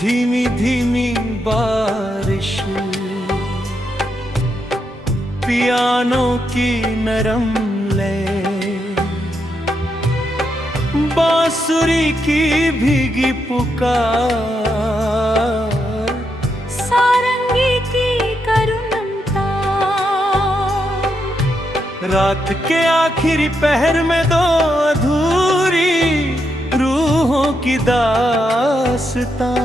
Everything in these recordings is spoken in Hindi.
धीमी धीमी बारिश, पियानो की नरम लय, बांसुरी की भीगी पुकार, सारंगी की करुणता। रात के आखिरी पहर में दो अधूरी रूहों की दास्तां।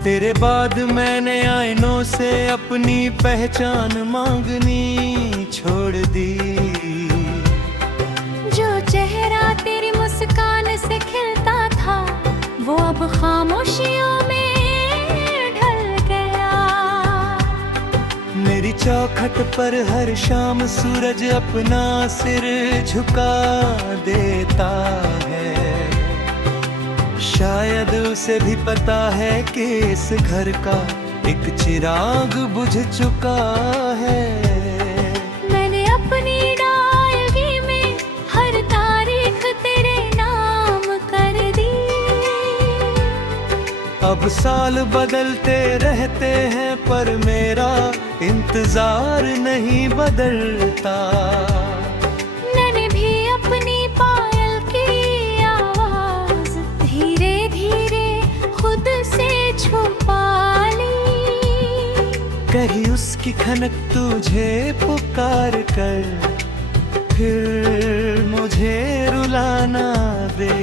तेरे बाद मैंने आईनों से अपनी पहचान मांगनी छोड़ दी। जो चेहरा तेरी मुस्कान से खिलता था, वो अब खामोशियों में ढल गया। मेरी चौखट पर हर शाम सूरज अपना सिर झुका देता है। शायद उसे भी पता है कि इस घर का एक चिराग बुझ चुका है। मैंने अपनी डायरी में हर तारीख तेरे नाम कर दी। अब साल बदलते रहते हैं पर मेरा इंतजार नहीं बदलता। मैंने भी अपनी पायल की आवाज धीरे धीरे खुद से छुपा ली। कहीं उसकी खनक तुझे पुकार कर फिर मुझे रुलाना दे।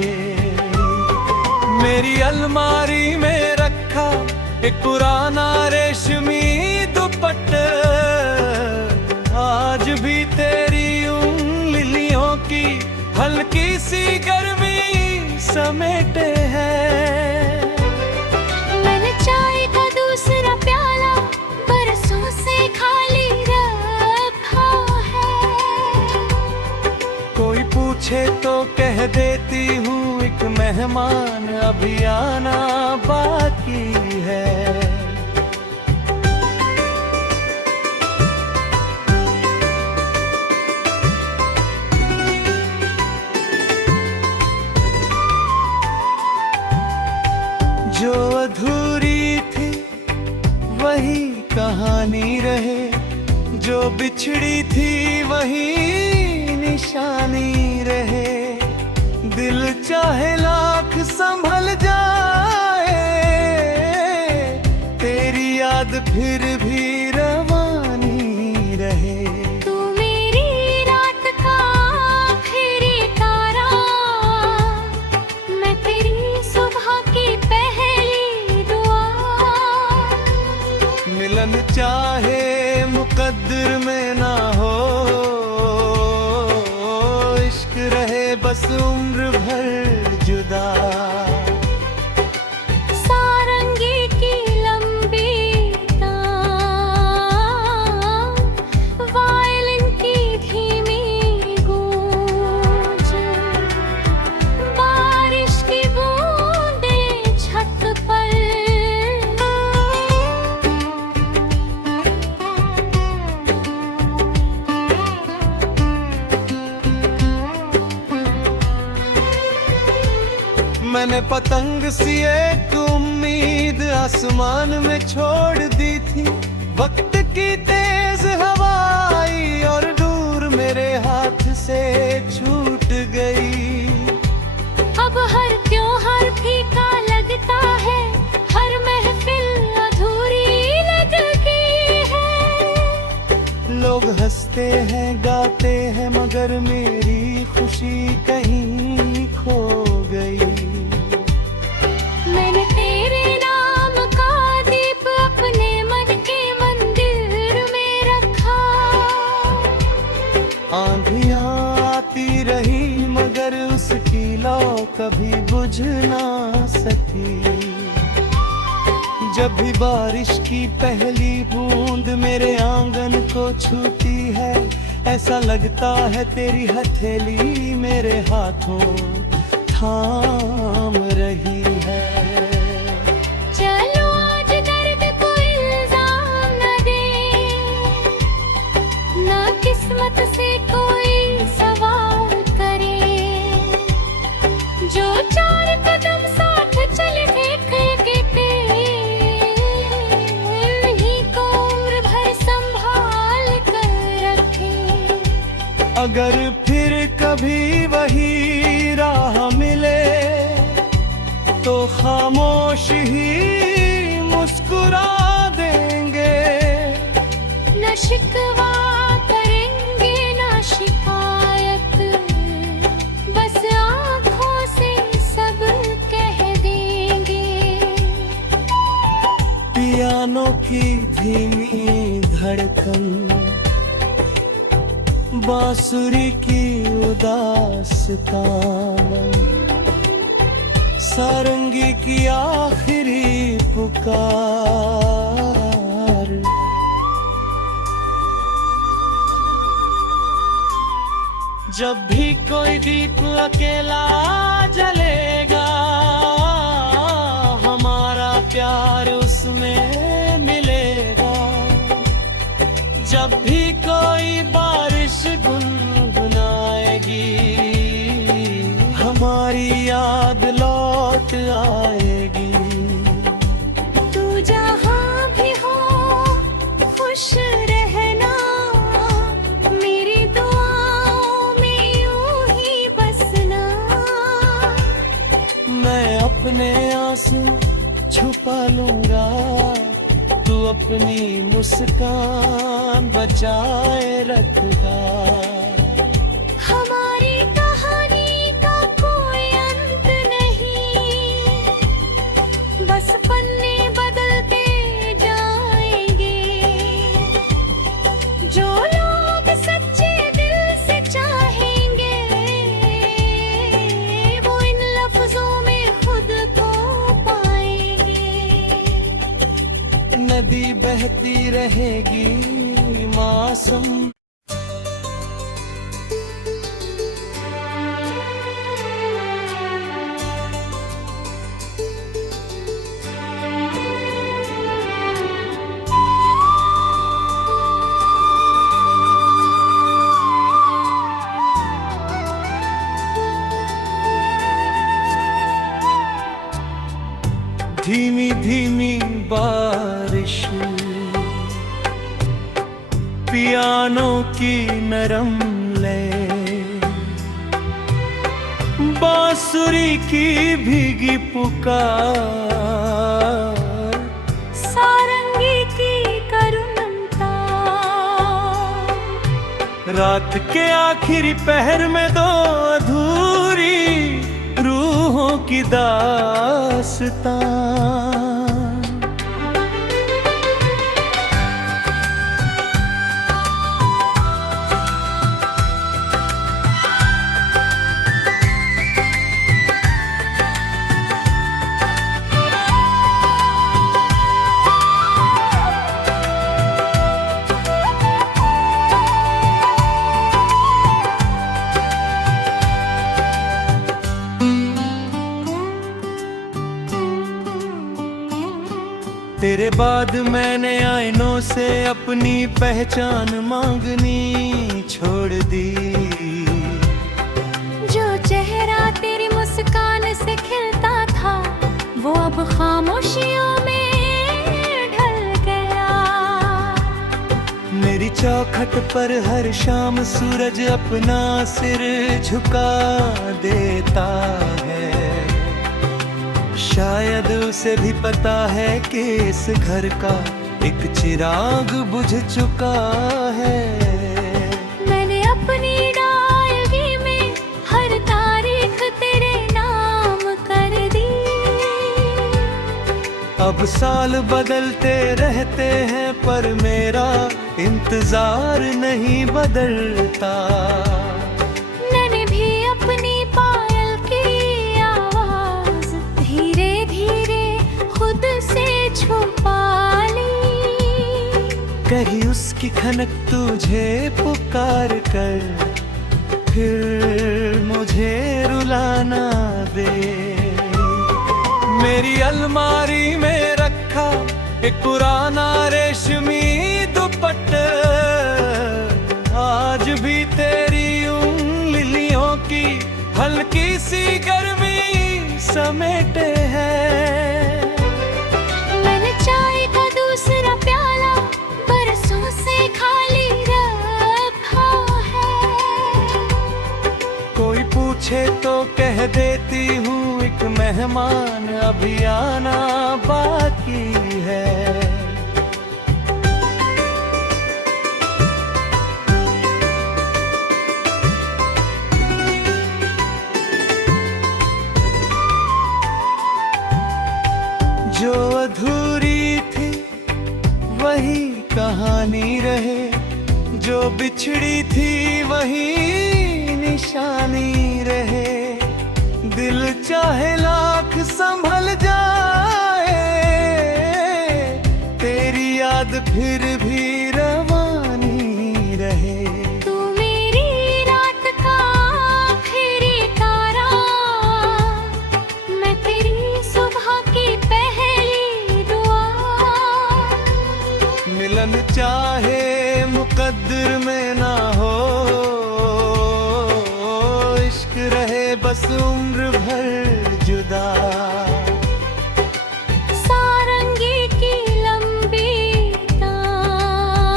मेरी अलमारी में रखा एक पुराना रेशमी दुपट्टा, आज भी तेरी उन लिलियों की हल्की सी गर्मी समेटे है। मैंने चाय का दूसरा प्याला बरसों से खाली रखा है। कोई पूछे तो कह देती हूँ एक मेहमान अभी आना बाकी है। जो अधूरी थी वही कहानी रहे, जो बिछड़ी थी वही निशानी रहे। दिल चाहे लाख संभल जाए, तेरी याद फिर भी रवानी रहे। तू मेरी रात का आखिरी तारा, मैं तेरी सुबह की पहली दुआ। मिलन चाहे मुकद्दर में ना हो, इश्क रहे बस उम्र भर जुदा। सारंगी की लंबी तान, वायलिन की धीमी गूंज, बारिश की बूंदें छत पर। मैंने पतंग सी एक उम्मीद आसमान में छोड़ दी थी। वक्त की तेज हवाई और दूर मेरे हाथ से छूट गई। अब हर त्योहार फीका लगता है, हर महफिल अधूरी लगती है। लोग हंसते हैं गाते हैं मगर मेरी खुशी कहीं खो गई। मैंने तेरे नाम का दीप अपने मन के मंदिर में रखा। आंधियां आती रही मगर उसकी लौ कभी बुझ ना सकी। जब भी बारिश की पहली बूंद मेरे आंगन को छूती है, ऐसा लगता है तेरी हथेली मेरे हाथों थाम रही है। चलो आज दर्द को इल्जाम न दे, ना किस्मत से कोई सवाल करे। जो 4 कदम साथ चले थे के उन्हीं को उम्र भर संभाल कर रखे। अगर फिर कभी वही राह मिले तो खामोश ही मुस्कुरा देंगे। न शिकवा करेंगे न शिकायत, बस आँखों से सब कह देंगे। पियानो की धीमी धड़कन, बांसुरी की उदास तान, सारंगी की आखिरी पुकार। जब भी कोई दीप अकेला जलेगा, हमारा प्यार उसमें मिलेगा। जब भी कोई बारिश गुनगुनाएगी, हमारी याद लौट आएगी। तू जहाँ भी हो खुश रहना, मेरी दुआओं में यूं ही बसना। मैं अपने आंसू छुपा लूंगा, तू अपनी मुस्कान बचाए रखगा। हमारी कहानी का कोई अंत नहीं, बस पन्ने बदलते जाएंगे। जो लोग सच्चे दिल से चाहेंगे, वो इन लफ्जों में खुद को पाएंगे। नदी बहती रहेगी मासूम, धीमी धीमी बारिश, पियानो की नरम लय, बांसुरी की भीगी पुकार, सारंगी की करुणता। रात के आखिरी पहर में दो अधूरी रूहों की दास्तां। तेरे बाद मैंने आईनों से अपनी पहचान मांगनी छोड़ दी। जो चेहरा तेरी मुस्कान से खिलता था, वो अब खामोशियों में ढल गया। मेरी चौखट पर हर शाम सूरज अपना सिर झुका देता है। शायद उसे भी पता है कि इस घर का एक चिराग बुझ चुका है। मैंने अपनी डायरी में हर तारीख तेरे नाम कर दी। अब साल बदलते रहते हैं पर मेरा इंतजार नहीं बदलता। मैंने भी अपनी पायल की आवाज धीरे धीरे खुद से छुपा रही उसकी खनक तुझे पुकार कर, फिर मुझे रुलाना दे। मेरी अलमारी में रखा एक पुराना रेशमी दुपट्टा, आज भी तेरी उन लिलियों की हल्की सी गर्मी समेटे है। मैंने चाय का दूसरा प्याला बरसों से खाली रखा है। कोई पूछे तो कह देती हूँ एक मेहमान अभी आना बाकी है। जो अधूरी थी वही कहानी रहे, जो बिछड़ी थी वही निशानी रहे। दिल चाहे लाख संभल जाए, तेरी याद फिर भी रवानी रहे। तू मेरी रात का आखिरी तारा, मैं तेरी सुबह की पहली दुआ। मिलन चाहे मुकद्दर में ना हो, इश्क रहे बस उम्र भर जुदा। सारंगी की लंबी तान,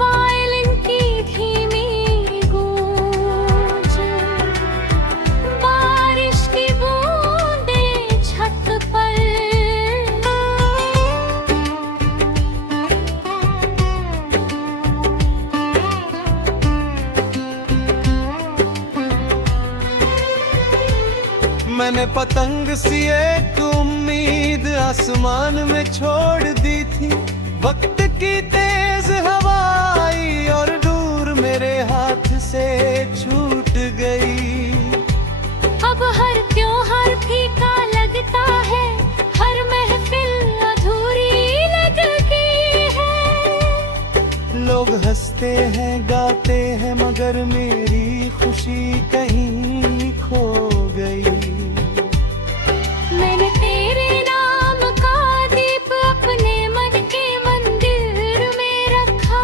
वायलिन की धीमी गूंज, बारिश की बूंदें छत पर। मैंने पतंग सी एक उम्मीद आसमान में छोड़ दी थी, वक्त की तेज हवा आई और दूर मेरे हाथ से छूट गई। अब हर त्योहार फीका लगता है, हर महफिल अधूरी लगती है। लोग हंसते हैं गाते हैं मगर मेरी खुशी कहीं खो गई। मैंने तेरे नाम का दीप अपने मन के मंदिर में रखा।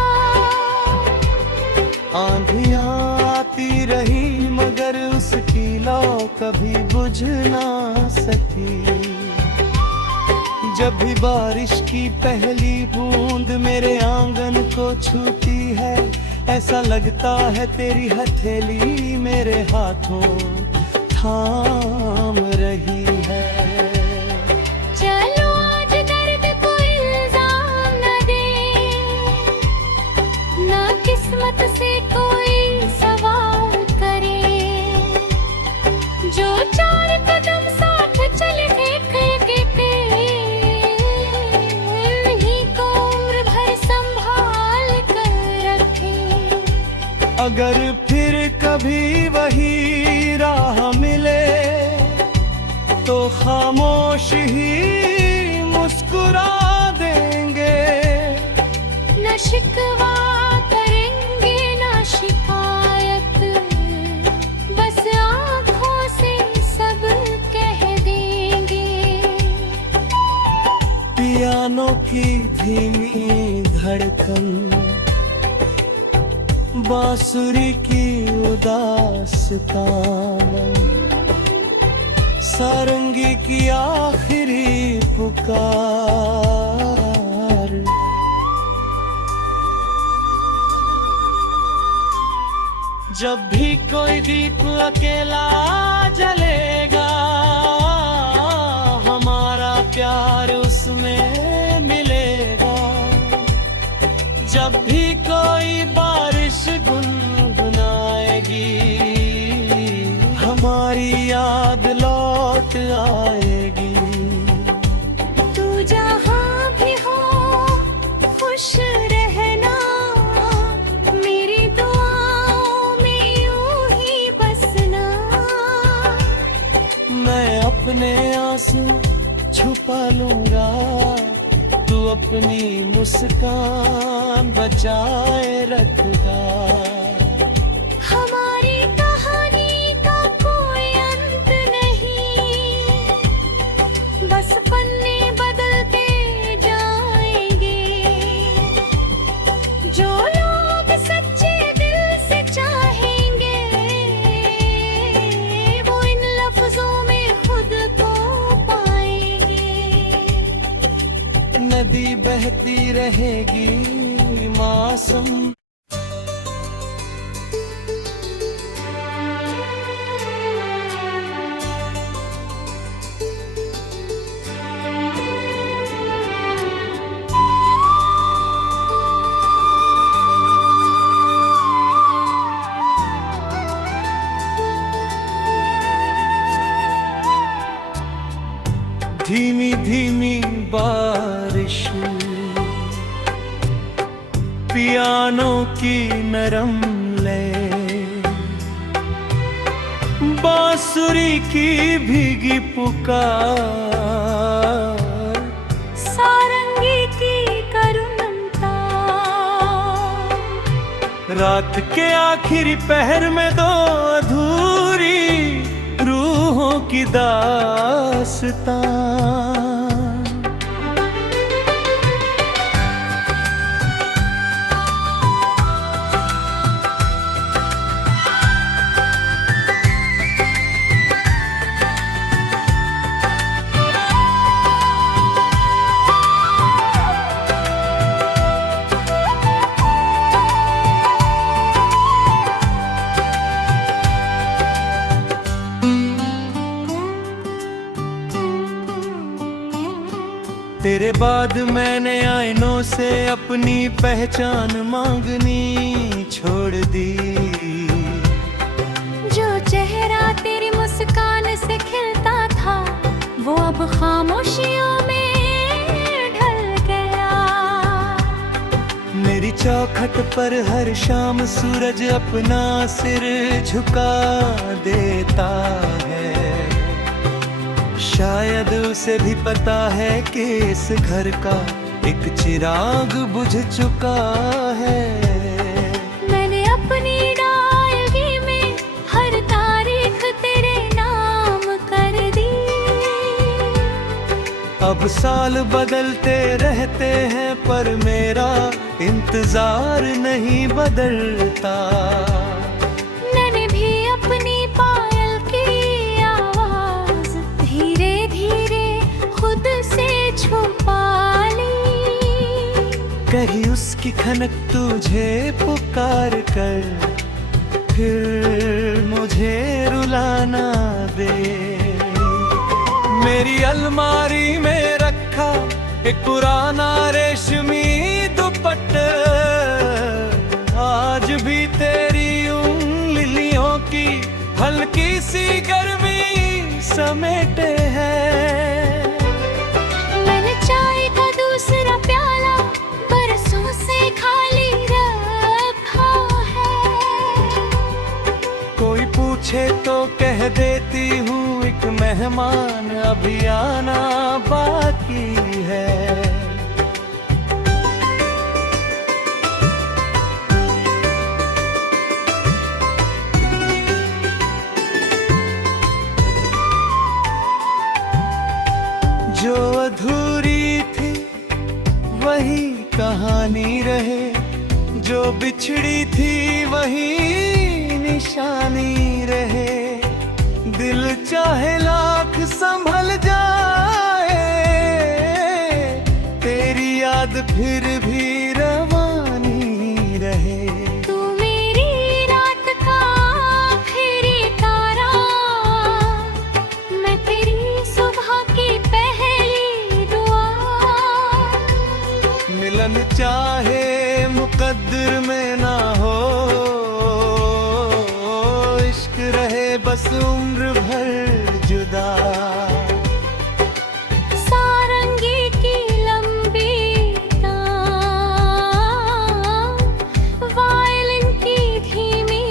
आंधियां आती रही मगर उसकी लौ कभी बुझ ना सकी। जब भी बारिश की पहली बूंद मेरे आंगन को छूती है, ऐसा लगता है तेरी हथेली मेरे हाथों थाम रही है। चलो आज दर्द को इल्जाम न दे, ना किस्मत से कोई सवाल करे। जो चार कदम साथ चले थे उन्हीं को उम्र भर संभाल कर रखे। अगर फिर कभी वही राह मिले तो खामोश ही मुस्कुरा देंगे। न शिकवा करेंगे न शिकायत, बस आँखों से सब कह देंगे। पियानो की धीमी धड़कन, बांसुरी की उदास तान, सारंगी की आखिरी पुकार। जब भी कोई दीप अकेला जलेगा, हमारा प्यार उसमें मिलेगा। जब भी कोई बारिश गुनगुनाएगी, हमारी याद लौट आएगी। तू जहाँ भी हो खुश रहना, मेरी दुआओं में यूं ही बसना। मैं अपनी मुस्कान बचाए रखता। हमारी कहानी का कोई अंत नहीं, बस पन्ने बदलते जाएंगे। जो लोग सच्चे दिल से चाहेंगे, वो इन लफ्जों में खुद को पाएंगे। नदी बहती रहेगी मासूम, धीमी धीमी बारिश, पियानो की नरम लय, बांसुरी की भीगी पुकार, सारंगी की करुणता। रात के आखिरी पहर में दो अधूरी रूहों की दास्तां। तेरे बाद मैंने आईनों से अपनी पहचान मांगनी छोड़ दी। जो चेहरा तेरी मुस्कान से खिलता था, वो अब खामोशियों में ढल गया। मेरी चौखट पर हर शाम सूरज अपना सिर झुका देता है। शायद उसे भी पता है कि इस घर का एक चिराग बुझ चुका है। मैंने अपनी डायरी में हर तारीख तेरे नाम कर दी। अब साल बदलते रहते हैं पर मेरा इंतजार नहीं बदलता। मैंने भी अपनी पायल की आवाज धीरे धीरे खुद से छुपा ली। कहीं उसकी खनक तुझे पुकार कर फिर मुझे रुलाना दे। मेरी अलमारी में रखा एक पुराना रेशमी दुपट्टा, आज भी तेरी उन लिलियों की हल्की सी गर्मी समेटे है। मैंने चाय का दूसरा प्याला बरसों से खाली रखा है। कोई पूछे तो कह देती हूँ एक मेहमान अभी आना बाकी है। जो अधूरी थी वही कहानी रहे, जो बिछड़ी थी वही निशानी रहे। दिल चाहे लाख संभल जाए, तेरी याद फिर भी रवानी रहे। तू मेरी रात का आखिरी तारा, मैं तेरी सुबह की पहली दुआ। मिलन चाहे मुकद्दर में ना हो, इश्क रहे बस उम्र भर जुदा। सारंगी की लंबी तान, वायलिन की धीमी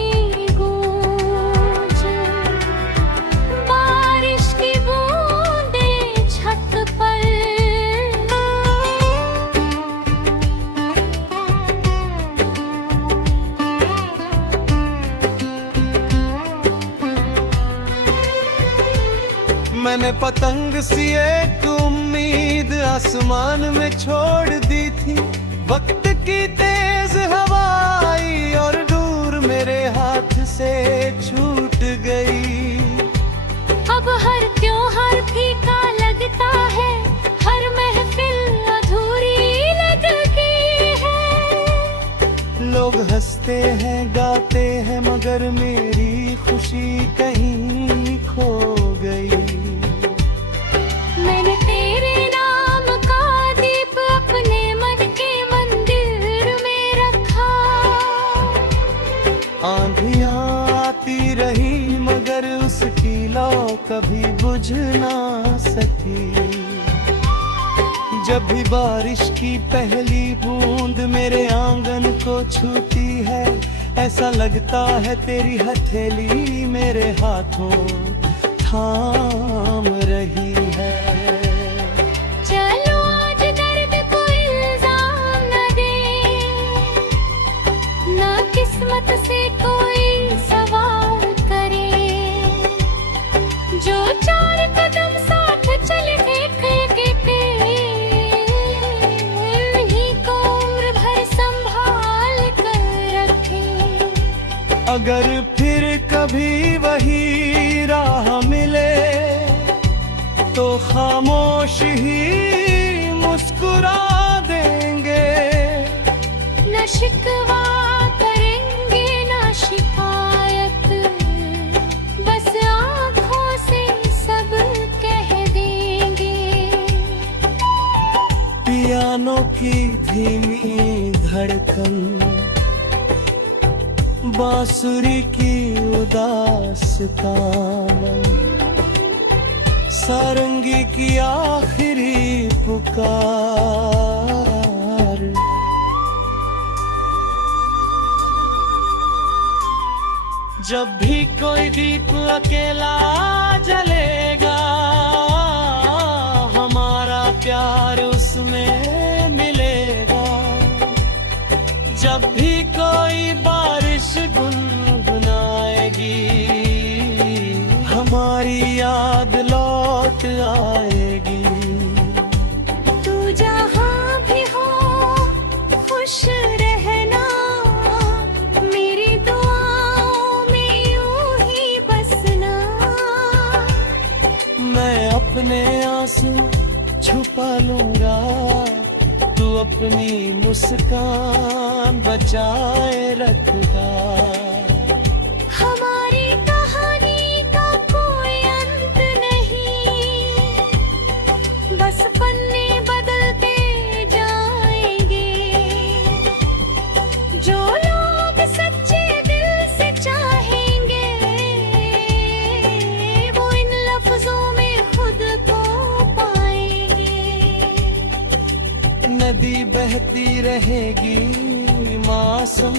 गूंज, बारिश की बूंदें छत पर। मैंने पतंग सी एक उम्मीद आसमान में छोड़ दी थी। वक्त की तेज हवा आई और दूर मेरे हाथ से छूट गई। अब हर त्योहार फीका लगता है, हर महफिल अधूरी लगती है। लोग हंसते हैं गाते हैं मगर मेरी खुशी कहीं खो गई। मैंने तेरे नाम का दीप अपने मन के मंदिर में रखा। आंधियां आती रही मगर उसकी लौ कभी बुझ ना सकी। जब भी बारिश की पहली बूंद मेरे आंगन को छूती है, ऐसा लगता है तेरी हथेली मेरे हाथों थाम रही है। चलो आज दर्द को इल्जाम न दे, ना किस्मत से कोई सवाल करे। जो चार कदम साथ चले थे उन्हीं को उम्र भर संभाल कर रखे। अगर फिर कभी वही राह मिले तो खामोश ही मुस्कुरा देंगे। न शिकवा करेंगे न शिकायत, बस आँखों से सब कह देंगे। पियानो की धीमी धड़कन, बांसुरी की उदास तान, सारंगी की आखिरी पुकार। जब भी कोई दीप अकेला जलेगा, हमारा प्यार उसमें मिलेगा। जब भी कोई बारिश गुनगुनाएगी, हमारी याद लौट आएगी। तू जहाँ भी हो खुश रहना, मेरी दुआओं में यूं ही बसना। मैं अपने आंसू छुपा लूंगा, तू अपनी मुस्कान बचाए रखना। हमारी कहानी का कोई अंत नहीं, बस पन्ने बदलते जाएंगे। जो लोग सच्चे दिल से चाहेंगे, वो इन लफ्जों में खुद को पाएंगे। नदी बहती रहेगी मासूम,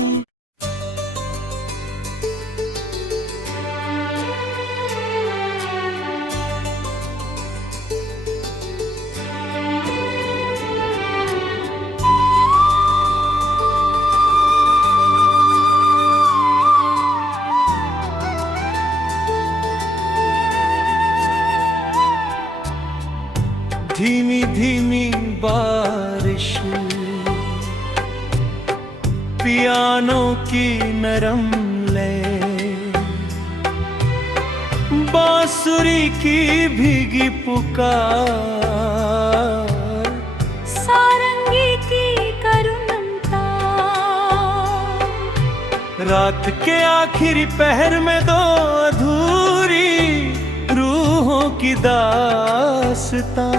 धीमी धीमी बारिश, पियानो की नरम लय, बांसुरी की भीगी पुकार, सारंगी की करुणता। रात के आखिरी पहर में दो अधूरी रूहों की दास्तां।